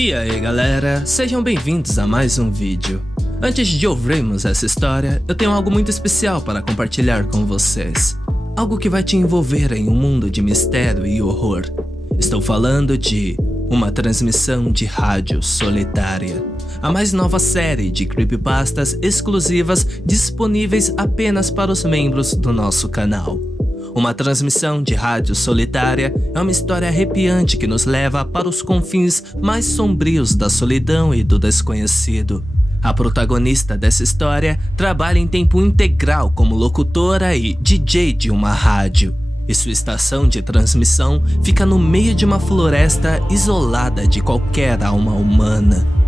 E aí galera, sejam bem-vindos a mais um vídeo. Antes de ouvirmos essa história, eu tenho algo muito especial para compartilhar com vocês. Algo que vai te envolver em um mundo de mistério e horror. Estou falando de uma transmissão de rádio solitária. A mais nova série de creepypastas exclusivas disponíveis apenas para os membros do nosso canal. Uma transmissão de rádio solitária é uma história arrepiante que nos leva para os confins mais sombrios da solidão e do desconhecido. A protagonista dessa história trabalha em tempo integral como locutora e DJ de uma rádio. E sua estação de transmissão fica no meio de uma floresta isolada de qualquer alma humana.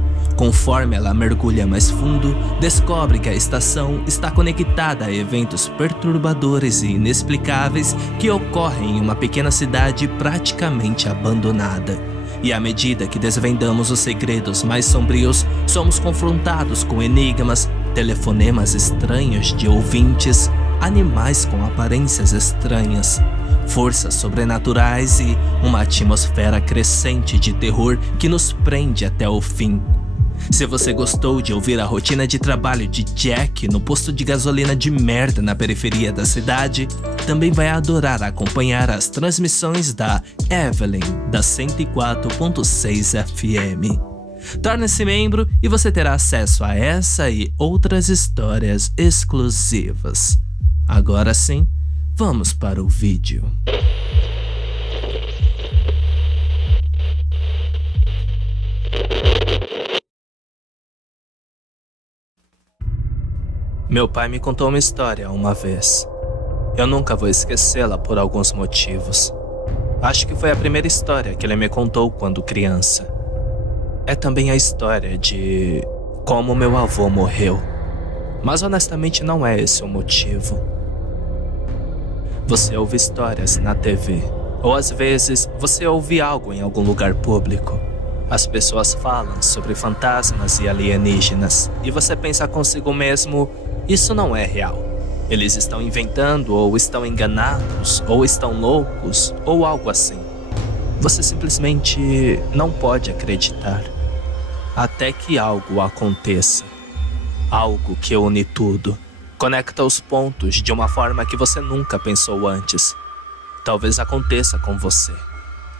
Conforme ela mergulha mais fundo, descobre que a estação está conectada a eventos perturbadores e inexplicáveis que ocorrem em uma pequena cidade praticamente abandonada. E à medida que desvendamos os segredos mais sombrios, somos confrontados com enigmas, telefonemas estranhos de ouvintes, animais com aparências estranhas, forças sobrenaturais e uma atmosfera crescente de terror que nos prende até o fim. Se você gostou de ouvir a rotina de trabalho de Jack no posto de gasolina de merda na periferia da cidade, também vai adorar acompanhar as transmissões da Evelyn, da 104.6 FM. Torne-se membro e você terá acesso a essa e outras histórias exclusivas. Agora sim, vamos para o vídeo. Meu pai me contou uma história uma vez. Eu nunca vou esquecê-la por alguns motivos. Acho que foi a primeira história que ele me contou quando criança. É também a história de como meu avô morreu. Mas honestamente não é esse o motivo. Você ouve histórias na TV, ou às vezes você ouve algo em algum lugar público. As pessoas falam sobre fantasmas e alienígenas, e você pensa consigo mesmo, isso não é real. Eles estão inventando, ou estão enganados, ou estão loucos, ou algo assim. Você simplesmente não pode acreditar. Até que algo aconteça. Algo que une tudo. Conecta os pontos de uma forma que você nunca pensou antes. Talvez aconteça com você.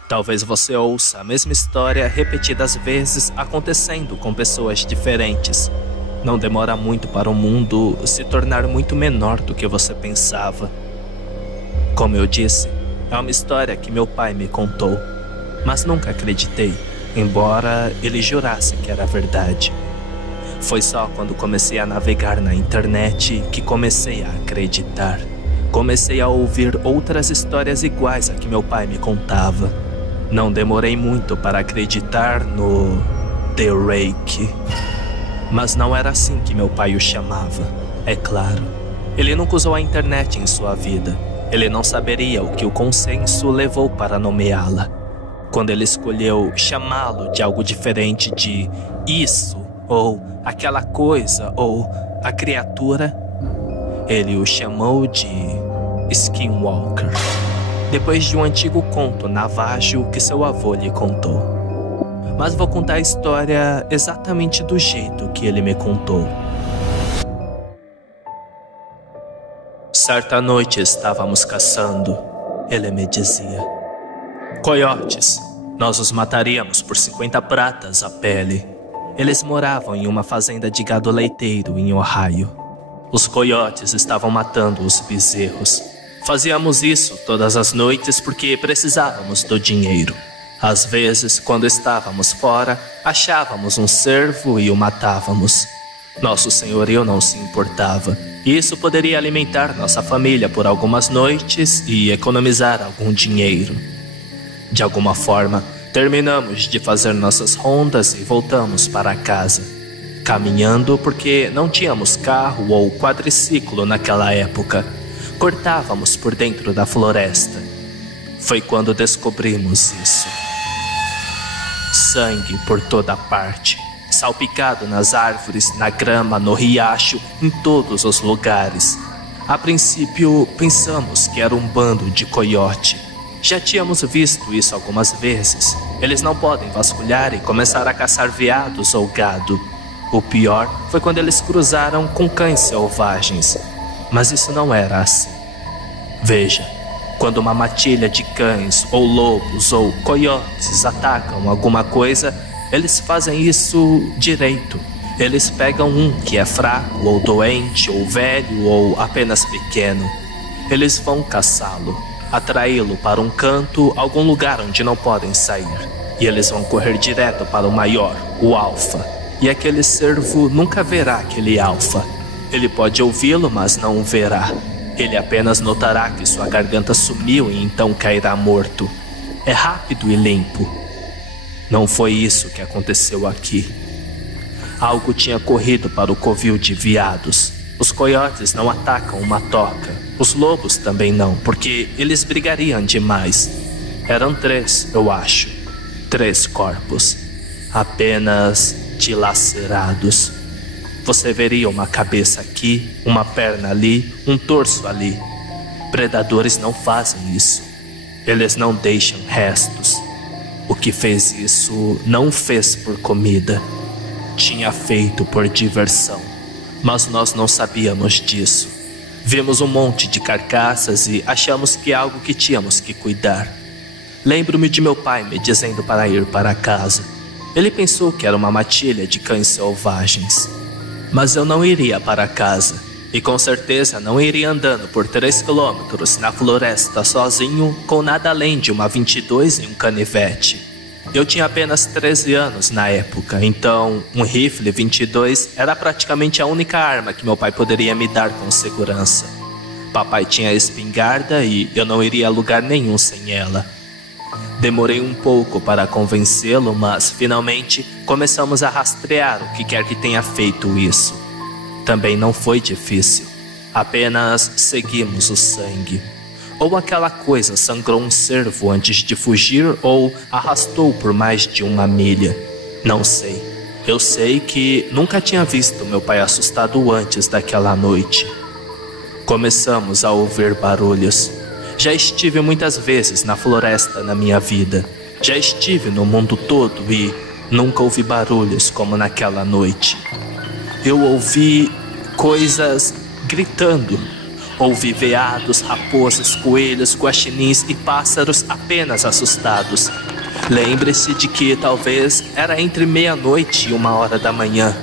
Talvez você ouça a mesma história repetidas vezes acontecendo com pessoas diferentes. Não demora muito para o mundo se tornar muito menor do que você pensava. Como eu disse, é uma história que meu pai me contou, mas nunca acreditei, embora ele jurasse que era verdade. Foi só quando comecei a navegar na internet que comecei a acreditar. Comecei a ouvir outras histórias iguais a que meu pai me contava. Não demorei muito para acreditar no The Rake. Mas não era assim que meu pai o chamava, é claro. Ele nunca usou a internet em sua vida. Ele não saberia o que o consenso levou para nomeá-la. Quando ele escolheu chamá-lo de algo diferente de isso, ou aquela coisa, ou a criatura, ele o chamou de Skinwalker. Depois de um antigo conto navajo que seu avô lhe contou. Mas vou contar a história exatamente do jeito que ele me contou. Certa noite estávamos caçando, ele me dizia. Coiotes, nós os mataríamos por 50 pratas a pele. Eles moravam em uma fazenda de gado leiteiro em Ohio. Os coiotes estavam matando os bezerros. Fazíamos isso todas as noites porque precisávamos do dinheiro. Às vezes, quando estávamos fora, achávamos um cervo e o matávamos. Nosso senhorio não se importava. Isso poderia alimentar nossa família por algumas noites e economizar algum dinheiro. De alguma forma, terminamos de fazer nossas rondas e voltamos para casa. Caminhando porque não tínhamos carro ou quadriciclo naquela época. Cortávamos por dentro da floresta. Foi quando descobrimos isso. Sangue por toda parte, salpicado nas árvores, na grama, no riacho, em todos os lugares. A princípio, pensamos que era um bando de coiote. Já tínhamos visto isso algumas vezes. Eles não podem vasculhar e começar a caçar veados ou gado. O pior foi quando eles cruzaram com cães selvagens. Mas isso não era assim. Veja, quando uma matilha de cães ou lobos ou coiotes atacam alguma coisa, eles fazem isso direito. Eles pegam um que é fraco ou doente ou velho ou apenas pequeno. Eles vão caçá-lo, atraí-lo para um canto, algum lugar onde não podem sair. E eles vão correr direto para o maior, o alfa. E aquele cervo nunca verá aquele alfa. Ele pode ouvi-lo, mas não o verá. Ele apenas notará que sua garganta sumiu e então cairá morto. É rápido e limpo. Não foi isso que aconteceu aqui. Algo tinha corrido para o covil de veados. Os coiotes não atacam uma toca. Os lobos também não, porque eles brigariam demais. Eram 3, eu acho. 3 corpos. Apenas dilacerados. Você veria uma cabeça aqui, uma perna ali, um torso ali. Predadores não fazem isso. Eles não deixam restos. O que fez isso não fez por comida. Tinha feito por diversão. Mas nós não sabíamos disso. Vimos um monte de carcaças e achamos que é algo que tínhamos que cuidar. Lembro-me de meu pai me dizendo para ir para casa. Ele pensou que era uma matilha de cães selvagens. Mas eu não iria para casa. E com certeza não iria andando por 3 quilômetros na floresta sozinho com nada além de uma 22 e um canivete. Eu tinha apenas 13 anos na época, então um rifle 22 era praticamente a única arma que meu pai poderia me dar com segurança. Papai tinha a espingarda e eu não iria a lugar nenhum sem ela. Demorei um pouco para convencê-lo, mas finalmente começamos a rastrear o que quer que tenha feito isso. Também não foi difícil, apenas seguimos o sangue. Ou aquela coisa sangrou um cervo antes de fugir ou arrastou por mais de 1 milha. Não sei. Eu sei que nunca tinha visto meu pai assustado antes daquela noite. Começamos a ouvir barulhos. Já estive muitas vezes na floresta na minha vida. Já estive no mundo todo e nunca ouvi barulhos como naquela noite. Eu ouvi coisas gritando. Ouvi veados, raposas, coelhos, guaxinins e pássaros apenas assustados. Lembre-se de que talvez era entre meia-noite e 1h da manhã.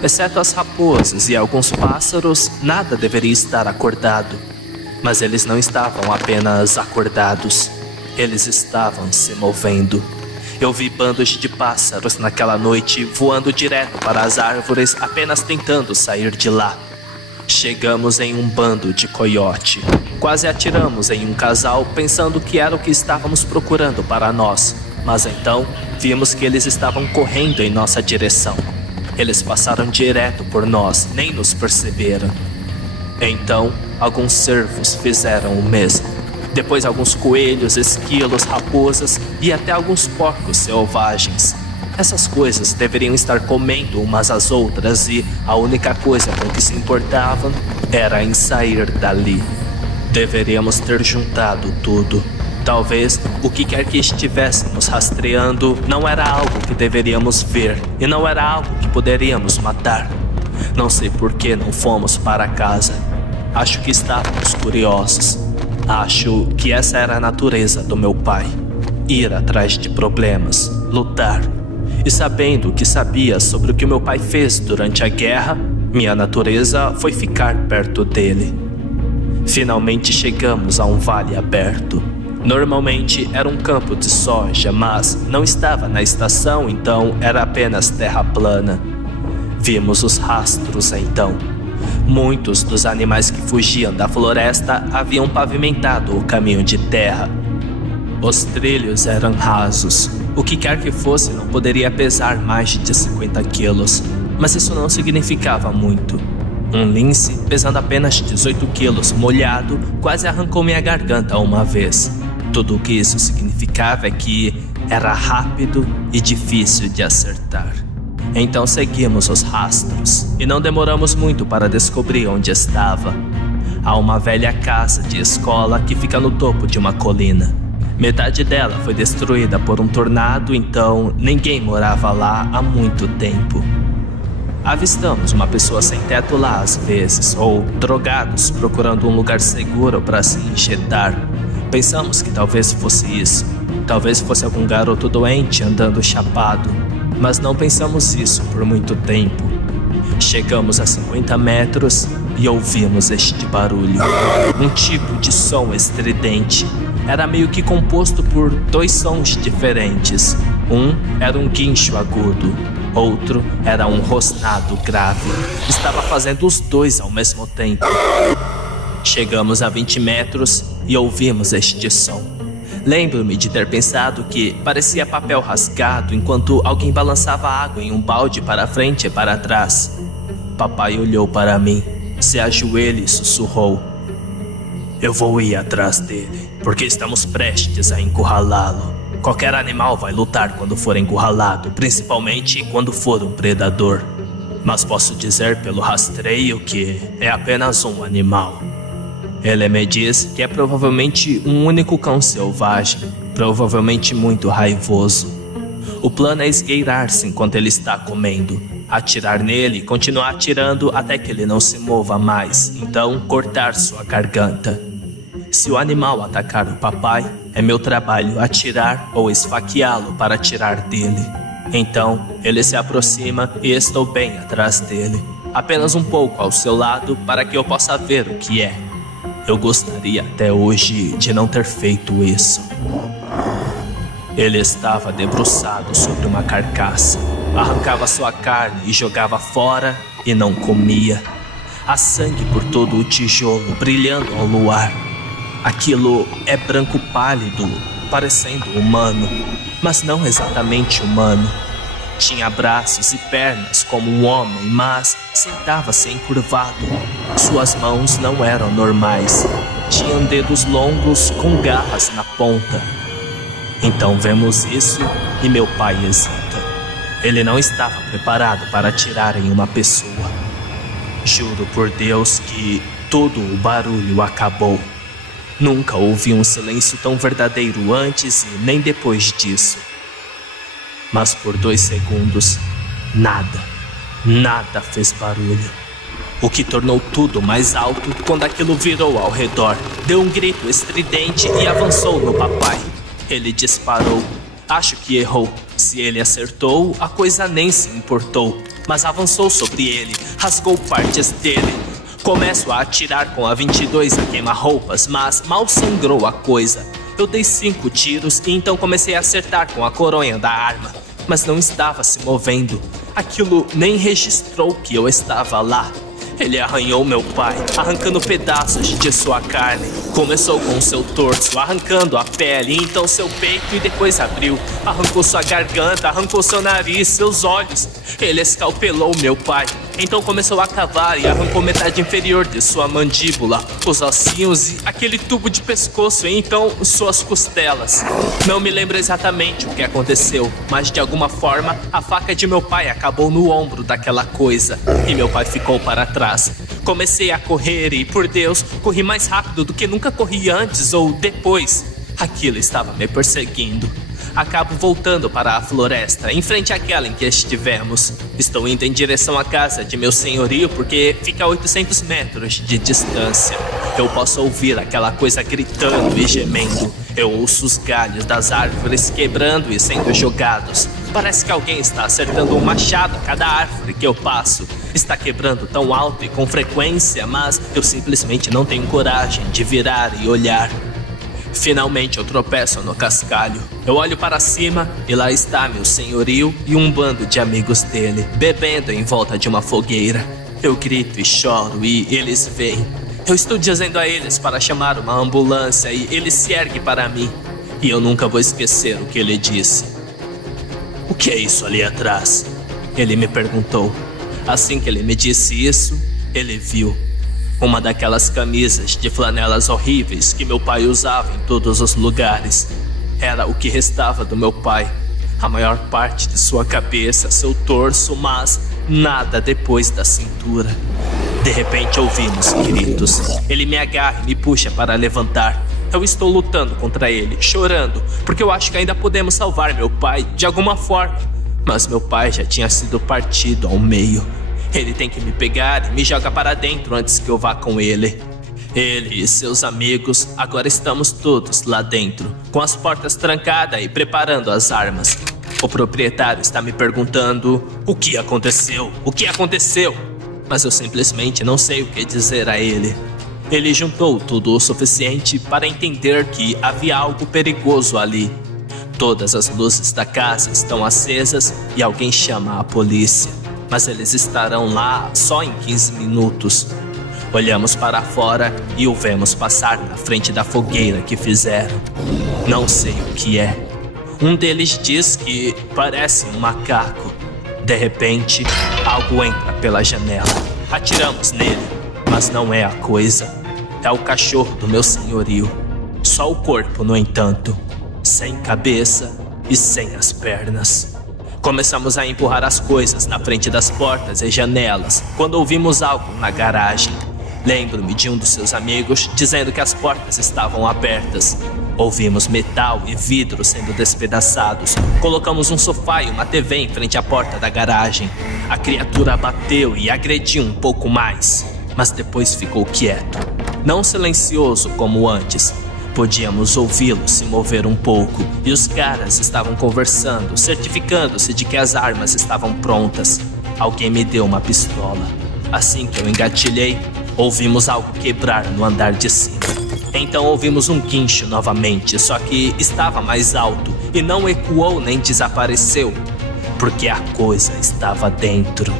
Exceto as raposas e alguns pássaros, nada deveria estar acordado. Mas eles não estavam apenas acordados. Eles estavam se movendo. Eu vi bandos de pássaros naquela noite voando direto para as árvores, apenas tentando sair de lá. Chegamos em um bando de coiote. Quase atiramos em um casal, pensando que era o que estávamos procurando para nós. Mas então, vimos que eles estavam correndo em nossa direção. Eles passaram direto por nós, nem nos perceberam. Então, alguns cervos fizeram o mesmo. Depois alguns coelhos, esquilos, raposas e até alguns porcos selvagens. Essas coisas deveriam estar comendo umas às outras e a única coisa com que se importavam era em sair dali. Deveríamos ter juntado tudo. Talvez o que quer que estivéssemos rastreando não era algo que deveríamos ver e não era algo que poderíamos matar. Não sei por que não fomos para casa. Acho que estávamos curiosos. Acho que essa era a natureza do meu pai. Ir atrás de problemas, lutar. E sabendo o que sabia sobre o que meu pai fez durante a guerra, minha natureza foi ficar perto dele. Finalmente chegamos a um vale aberto. Normalmente era um campo de soja, mas não estava na estação, então era apenas terra plana. Vimos os rastros então. Muitos dos animais que fugiam da floresta haviam pavimentado o caminho de terra. Os trilhos eram rasos. O que quer que fosse não poderia pesar mais de 50 quilos, mas isso não significava muito. Um lince, pesando apenas 18 quilos, molhado, quase arrancou minha garganta uma vez. Tudo o que isso significava é que era rápido e difícil de acertar. Então seguimos os rastros e não demoramos muito para descobrir onde estava. Há uma velha casa de escola que fica no topo de uma colina. Metade dela foi destruída por um tornado, então ninguém morava lá há muito tempo. Avistamos uma pessoa sem teto lá às vezes, ou drogados procurando um lugar seguro para se injetar. Pensamos que talvez fosse isso. Talvez fosse algum garoto doente andando chapado. Mas não pensamos isso por muito tempo. Chegamos a 50 metros e ouvimos este barulho. Um tipo de som estridente. Era meio que composto por dois sons diferentes. Um era um guincho agudo, outro era um rosnado grave. Estava fazendo os dois ao mesmo tempo. Chegamos a 20 metros e ouvimos este som. Lembro-me de ter pensado que parecia papel rasgado enquanto alguém balançava água em um balde para frente e para trás. Papai olhou para mim, se ajoelhou e sussurrou: "Eu vou ir atrás dele, porque estamos prestes a encurralá-lo. Qualquer animal vai lutar quando for encurralado, principalmente quando for um predador. Mas posso dizer pelo rastreio que é apenas um animal. Ele me diz que é provavelmente um único cão selvagem, provavelmente muito raivoso. O plano é esgueirar-se enquanto ele está comendo, atirar nele e continuar atirando até que ele não se mova mais, então cortar sua garganta. Se o animal atacar o papai, é meu trabalho atirar ou esfaqueá-lo para tirar dele. Então, ele se aproxima e estou bem atrás dele, apenas um pouco ao seu lado para que eu possa ver o que é. Eu gostaria até hoje de não ter feito isso." Ele estava debruçado sobre uma carcaça, arrancava sua carne e jogava fora e não comia. Há sangue por todo o tijolo, brilhando ao luar. Aquilo é branco pálido, parecendo humano, mas não exatamente humano. Tinha braços e pernas como um homem, mas sentava-se encurvado. Suas mãos não eram normais. Tinham dedos longos com garras na ponta. Então vemos isso e meu pai hesita. Ele não estava preparado para atirar em uma pessoa. Juro por Deus que todo o barulho acabou. Nunca ouvi um silêncio tão verdadeiro antes e nem depois disso. Mas por 2 segundos, nada fez barulho. O que tornou tudo mais alto quando aquilo virou ao redor. Deu um grito estridente e avançou no papai. Ele disparou. Acho que errou. Se ele acertou, a coisa nem se importou. Mas avançou sobre ele, rasgou partes dele. Começo a atirar com a 22 a queima-roupas, mas mal sangrou a coisa. Eu dei 5 tiros e então comecei a acertar com a coronha da arma, mas não estava se movendo. Aquilo nem registrou que eu estava lá. Ele arranhou meu pai, arrancando pedaços de sua carne. Começou com seu torso, arrancando a pele, então seu peito e depois abriu. Arrancou sua garganta, arrancou seu nariz, seus olhos. Ele escalpelou meu pai. Então começou a cavar e arrancou metade inferior de sua mandíbula, os ossinhos e aquele tubo de pescoço e então suas costelas. Não me lembro exatamente o que aconteceu, mas de alguma forma a faca de meu pai acabou no ombro daquela coisa e meu pai ficou para trás. Comecei a correr e, por Deus, corri mais rápido do que nunca corri antes ou depois. Aquilo estava me perseguindo. Acabo voltando para a floresta, em frente àquela em que estivemos. Estou indo em direção à casa de meu senhorio porque fica a 800 metros de distância. Eu posso ouvir aquela coisa gritando e gemendo. Eu ouço os galhos das árvores quebrando e sendo jogados. Parece que alguém está acertando um machado a cada árvore que eu passo. Está quebrando tão alto e com frequência, mas eu simplesmente não tenho coragem de virar e olhar. Finalmente eu tropeço no cascalho. Eu olho para cima e lá está meu senhorio e um bando de amigos dele, bebendo em volta de uma fogueira. Eu grito e choro e eles vêm. Eu estou dizendo a eles para chamar uma ambulância e ele se ergue para mim. E eu nunca vou esquecer o que ele disse. "O que é isso ali atrás?" Ele me perguntou. Assim que ele me disse isso, ele viu uma daquelas camisas de flanelas horríveis que meu pai usava em todos os lugares. Era o que restava do meu pai. A maior parte de sua cabeça, seu torso, mas nada depois da cintura. De repente ouvimos gritos. Ele me agarra e me puxa para levantar. Eu estou lutando contra ele, chorando, porque eu acho que ainda podemos salvar meu pai de alguma forma. Mas meu pai já tinha sido partido ao meio. Ele tem que me pegar e me jogar para dentro antes que eu vá com ele. Ele e seus amigos, agora estamos todos lá dentro, com as portas trancadas e preparando as armas. O proprietário está me perguntando: o que aconteceu? O que aconteceu? Mas eu simplesmente não sei o que dizer a ele. Ele juntou tudo o suficiente para entender que havia algo perigoso ali. Todas as luzes da casa estão acesas e alguém chama a polícia. Mas eles estarão lá só em 15 minutos. Olhamos para fora e o vemos passar na frente da fogueira que fizeram. Não sei o que é. Um deles diz que parece um macaco. De repente, algo entra pela janela. Atiramos nele, mas não é a coisa. É o cachorro do meu senhorio. Só o corpo, no entanto, sem cabeça e sem as pernas. Começamos a empurrar as coisas na frente das portas e janelas quando ouvimos algo na garagem. Lembro-me de um dos seus amigos dizendo que as portas estavam abertas. Ouvimos metal e vidro sendo despedaçados. Colocamos um sofá e uma TV em frente à porta da garagem. A criatura bateu e agrediu um pouco mais, mas depois ficou quieto. Não silencioso como antes. Podíamos ouvi-lo se mover um pouco, e os caras estavam conversando, certificando-se de que as armas estavam prontas. Alguém me deu uma pistola. Assim que eu engatilhei, ouvimos algo quebrar no andar de cima. Então ouvimos um guincho novamente, só que estava mais alto e não ecoou nem desapareceu, porque a coisa estava dentro.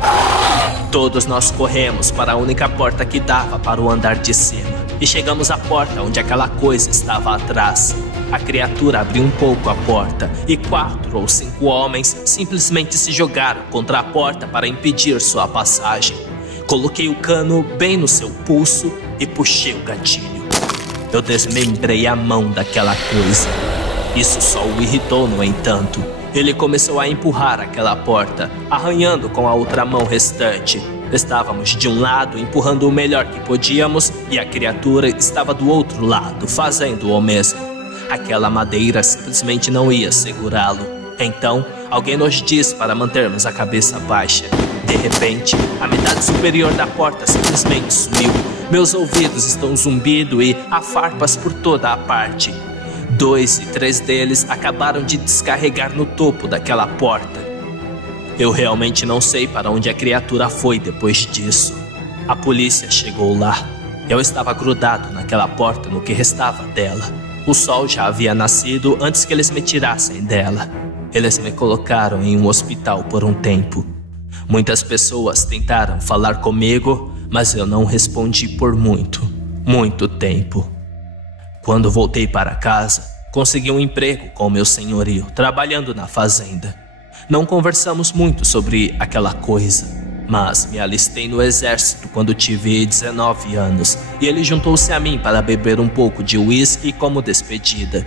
Todos nós corremos para a única porta que dava para o andar de cima e chegamos à porta onde aquela coisa estava atrás. A criatura abriu um pouco a porta e 4 ou 5 homens simplesmente se jogaram contra a porta para impedir sua passagem. Coloquei o cano bem no seu pulso e puxei o gatilho. Eu desmembrei a mão daquela coisa. Isso só o irritou, no entanto. Ele começou a empurrar aquela porta, arranhando com a outra mão restante. Estávamos de um lado empurrando o melhor que podíamos e a criatura estava do outro lado, fazendo o mesmo. Aquela madeira simplesmente não ia segurá-lo. Então, alguém nos disse para mantermos a cabeça baixa. De repente, a metade superior da porta simplesmente sumiu. Meus ouvidos estão zumbindo e há farpas por toda a parte. 2 e 3 deles acabaram de descarregar no topo daquela porta. Eu realmente não sei para onde a criatura foi depois disso. A polícia chegou lá. Eu estava grudado naquela porta no que restava dela. O sol já havia nascido antes que eles me tirassem dela. Eles me colocaram em um hospital por um tempo. Muitas pessoas tentaram falar comigo, mas eu não respondi por muito tempo. Quando voltei para casa, consegui um emprego com meu senhorio, trabalhando na fazenda. Não conversamos muito sobre aquela coisa, mas me alistei no exército quando tive 19 anos e ele juntou-se a mim para beber um pouco de uísque como despedida.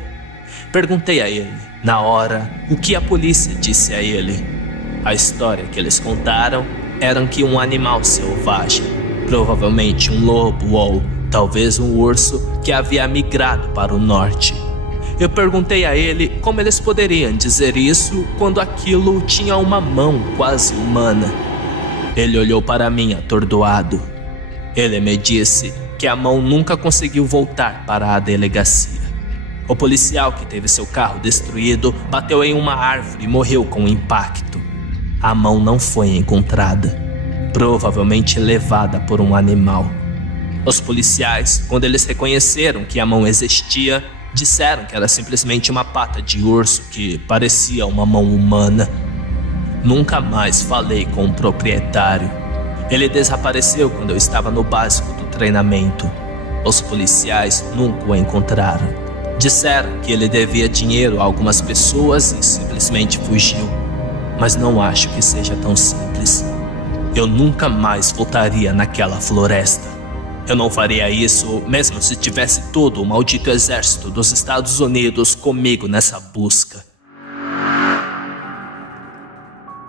Perguntei a ele, na hora, o que a polícia disse a ele. A história que eles contaram era que um animal selvagem, provavelmente um lobo ou talvez um urso, que havia migrado para o norte. Eu perguntei a ele como eles poderiam dizer isso quando aquilo tinha uma mão quase humana. Ele olhou para mim atordoado. Ele me disse que a mão nunca conseguiu voltar para a delegacia. O policial que teve seu carro destruído bateu em uma árvore e morreu com o impacto. A mão não foi encontrada, provavelmente levada por um animal. Os policiais, quando eles reconheceram que a mão existia, disseram que era simplesmente uma pata de urso que parecia uma mão humana. Nunca mais falei com o proprietário. Ele desapareceu quando eu estava no básico do treinamento. Os policiais nunca o encontraram. Disseram que ele devia dinheiro a algumas pessoas e simplesmente fugiu. Mas não acho que seja tão simples. Eu nunca mais voltaria naquela floresta. Eu não faria isso mesmo se tivesse todo o maldito exército dos Estados Unidos comigo nessa busca.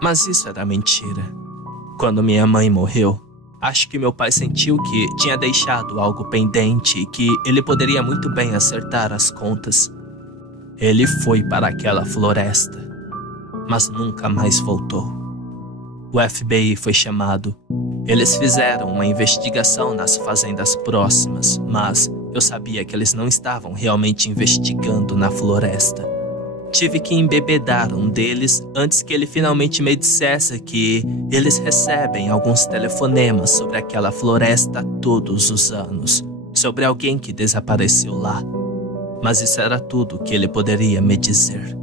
Mas isso era mentira. Quando minha mãe morreu, Acho que meu pai sentiu que tinha deixado algo pendente e que ele poderia muito bem acertar as contas. Ele foi para aquela floresta, mas nunca mais voltou. O FBI foi chamado. Eles fizeram uma investigação nas fazendas próximas, mas eu sabia que eles não estavam realmente investigando na floresta. Tive que embebedar um deles antes que ele finalmente me dissesse que eles recebem alguns telefonemas sobre aquela floresta todos os anos, sobre alguém que desapareceu lá. Mas isso era tudo que ele poderia me dizer.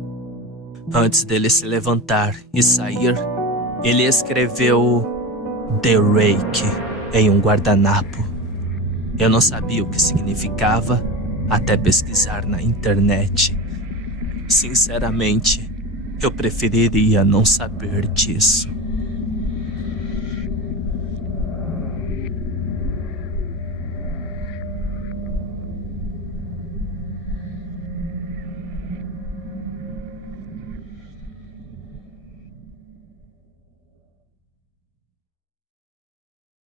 Antes dele se levantar e sair, ele escreveu The Rake em um guardanapo. Eu não sabia o que significava até pesquisar na internet. Sinceramente, eu preferiria não saber disso.